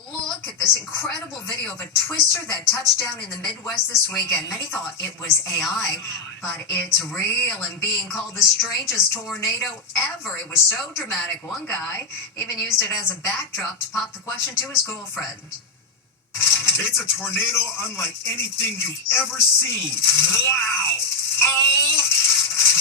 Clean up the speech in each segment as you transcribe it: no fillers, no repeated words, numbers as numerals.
Look at this incredible video of a twister that touched down in the Midwest this weekend. Many thought it was AI, but it's real and being called the strangest tornado ever. It was so dramatic, one guy even used it as a backdrop to pop the question to his girlfriend. It's a tornado unlike anything you've ever seen. Wow! Oh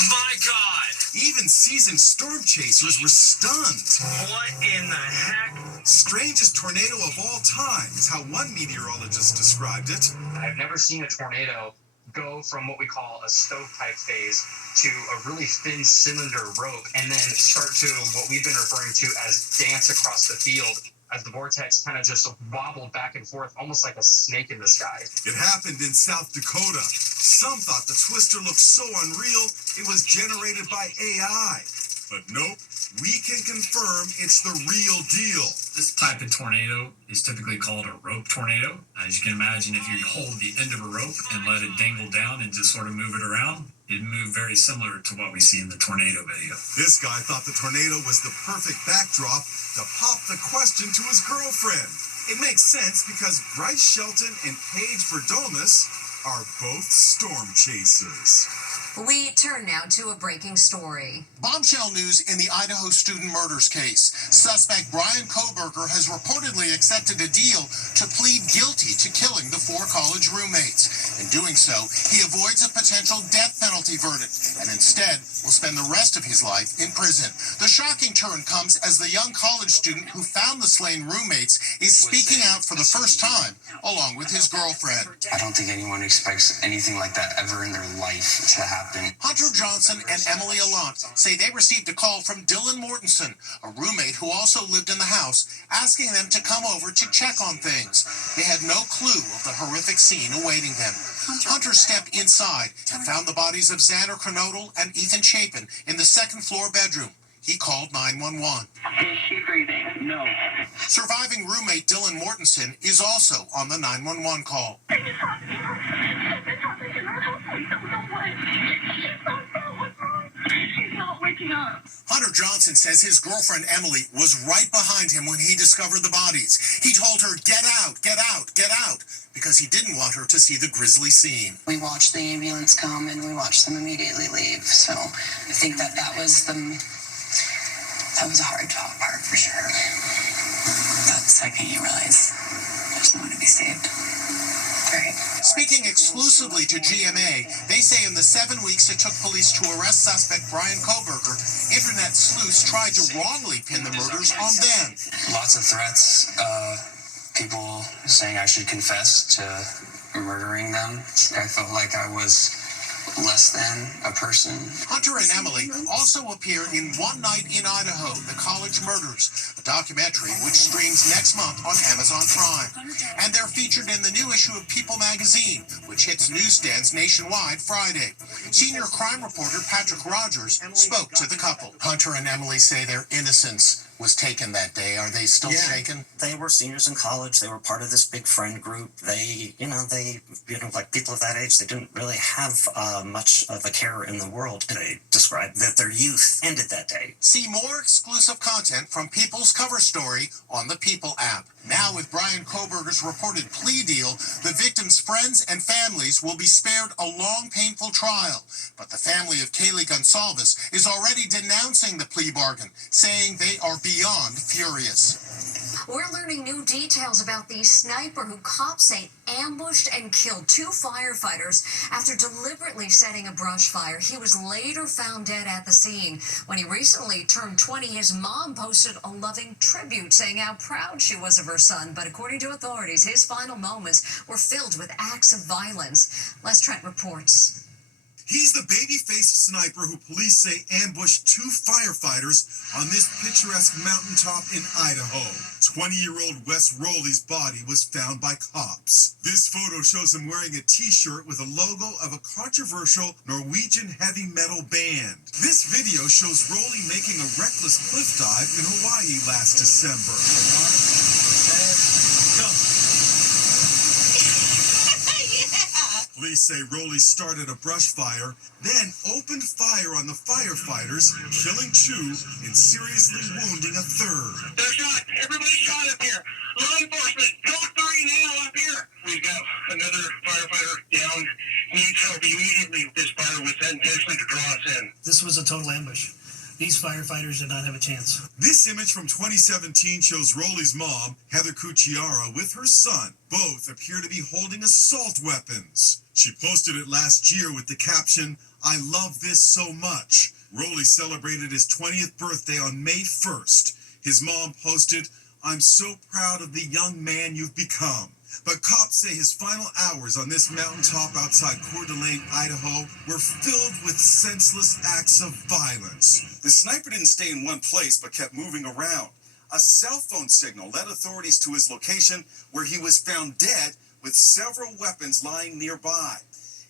my God! Even seasoned storm chasers were stunned. What in the heck? Strangest tornado of all time is how one meteorologist described it. I've never seen a tornado go from what we call a stovepipe phase to a really thin cylinder rope and then start to what we've been referring to as dance across the field as the vortex kind of just wobbled back and forth, almost like a snake in the sky. It happened in South Dakota. Some thought the twister looked so unreal it was generated by AI. But nope, we can confirm it's the real deal. This type of tornado is typically called a rope tornado. As you can imagine, if you hold the end of a rope and let it dangle down and just sort of move it around, it'd move very similar to what we see in the tornado video. This guy thought the tornado was the perfect backdrop to pop the question to his girlfriend. It makes sense because Bryce Shelton and Paige Verdomus are both storm chasers. We turn now to a breaking story. Bombshell news in the Idaho student murders case. Suspect Brian Koberger has reportedly accepted a deal to plead guilty to killing the 4 college roommates. In doing so, he avoids a potential death penalty verdict and instead will spend the rest of his life in prison. The shocking turn comes as the young college student who found the slain roommates is speaking out for the first time, along with his girlfriend. I don't think anyone expects anything like that ever in their life to happen. Hunter Johnson and Emily Allant say they received a call from Dylan Mortensen, a roommate who also lived in the house, asking them to come over to check on things. They had no clue of the horrific scene awaiting them. Hunter stepped inside and found the bodies of Xander Kernodle and Ethan Chapin in the second-floor bedroom. He called 911. Is she breathing? No. Surviving roommate Dylan Mortensen is also on the 911 call. They just have to in our house. We don't know what. She's not well. What's wrong? She's not waking up. Hunter Johnson says his girlfriend Emily was right behind him when he discovered the bodies. He told her, "Get out, get out, get out," because he didn't want her to see the grisly scene. We watched the ambulance come and we watched them immediately leave. So I think that was a hard part for sure. That second you realize there's no one to be saved. Right. Speaking exclusively to GMA, they say in the 7 weeks it took police to arrest suspect Brian Koberger, internet sleuths tried to wrongly pin the murders on them. Lots of threats, people saying I should confess to murdering them. I felt like I was less than a person. Hunter and Emily also appear in One Night in Idaho, The College Murders, a documentary which streams next month on Amazon Prime. And they're featured in the new issue of People magazine, which hits newsstands nationwide Friday. Senior crime reporter Patrick Rogers spoke to the couple. Hunter and Emily say their innocence was taken that day. Are they still shaken? They were seniors in college. They were part of this big friend group. They like people of that age, they didn't really have much of a care in the world. They described that their youth ended that day. See more exclusive content from People's cover story on the People app. Now with Brian Koberger's reported plea deal, the victims' friends and families will be spared a long, painful trial. But the family of Kaylee Gonsalves is already denouncing the plea bargain, saying they are beyond furious. We're learning new details about the sniper who cops say ambushed and killed 2 firefighters after deliberately setting a brush fire. He was later found dead at the scene. When he recently turned 20, his mom posted a loving tribute saying how proud she was of her son. But according to authorities, his final moments were filled with acts of violence. Les Trent reports. He's the baby-faced sniper who police say ambushed 2 firefighters on this picturesque mountaintop in Idaho. 20-year-old Wes Rowley's body was found by cops. This photo shows him wearing a t-shirt with a logo of a controversial Norwegian heavy metal band. This video shows Rowley making a reckless cliff dive in Hawaii last December. Police say Rowley started a brush fire, then opened fire on the firefighters, killing 2 and seriously wounding a 3rd. They're shot. Everybody's shot up here. Law enforcement. So immediately this fire was set intentionally to draw us in. This was a total ambush. These firefighters did not have a chance. This image from 2017 shows Rolly's mom, Heather Cucciara, with her son. Both appear to be holding assault weapons. She posted it last year with the caption, "I love this so much." Rolly celebrated his 20th birthday on May 1st. His mom posted, "I'm so proud of the young man you've become." But cops say his final hours on this mountaintop outside Coeur d'Alene, Idaho, were filled with senseless acts of violence. The sniper didn't stay in one place but kept moving around. A cell phone signal led authorities to his location, where he was found dead with several weapons lying nearby.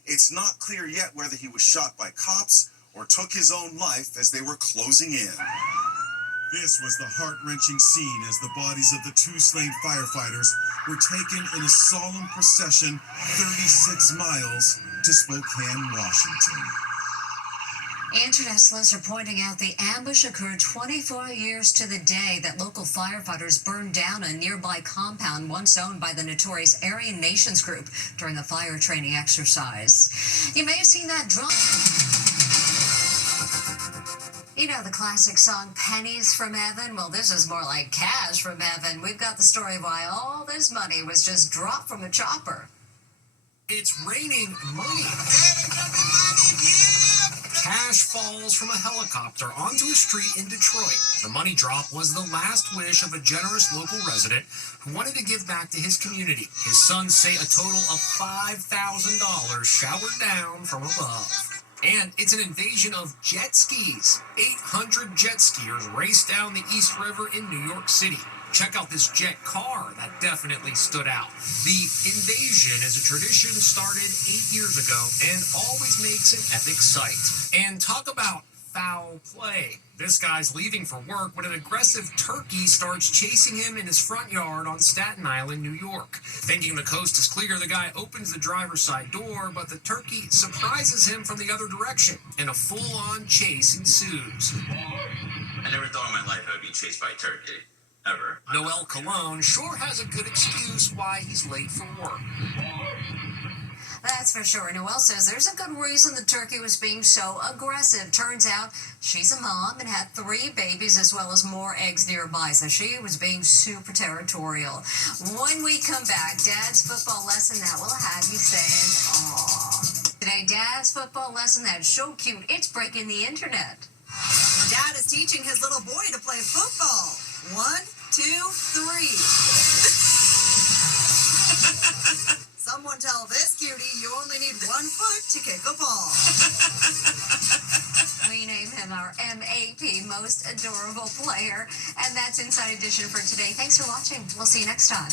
It's not clear yet whether he was shot by cops or took his own life as they were closing in. This was the heart-wrenching scene as the bodies of the two slain firefighters were taken in a solemn procession 36 miles to Spokane, Washington. Internet sleuths are pointing out the ambush occurred 24 years to the day that local firefighters burned down a nearby compound once owned by the notorious Aryan Nations group during the fire training exercise. You may have seen that drum. You know the classic song Pennies from Heaven? Well, this is more like cash from heaven. We've got the story of why all this money was just dropped from a chopper. It's raining money. Cash falls from a helicopter onto a street in Detroit. The money drop was the last wish of a generous local resident who wanted to give back to his community. His sons say a total of $5,000 showered down from above. And it's an invasion of jet skis. 800 jet skiers race down the East River in New York City. Check out this jet car that definitely stood out. The invasion is a tradition started 8 years ago and always makes an epic sight. And talk about foul play. This guy's leaving for work when an aggressive turkey starts chasing him in his front yard on Staten Island, New York. Thinking the coast is clear, the guy opens the driver's side door, but the turkey surprises him from the other direction, and a full-on chase ensues. I never thought in my life I would be chased by a turkey, ever. Noel Colon sure has a good excuse why he's late for work. That's for sure. Noel says there's a good reason the turkey was being so aggressive. Turns out she's a mom and had 3 babies as well as more eggs nearby, so she was being super territorial. When we come back, Dad's football lesson that will have you saying, "Aww." Today, Dad's football lesson that's so cute, it's breaking the internet. Dad is teaching his little boy to play football. 1, 2, 3. Someone tell this cutie you only need 1 foot to kick a ball. We name him our MAP, Most Adorable Player. And that's Inside Edition for today. Thanks for watching. We'll see you next time.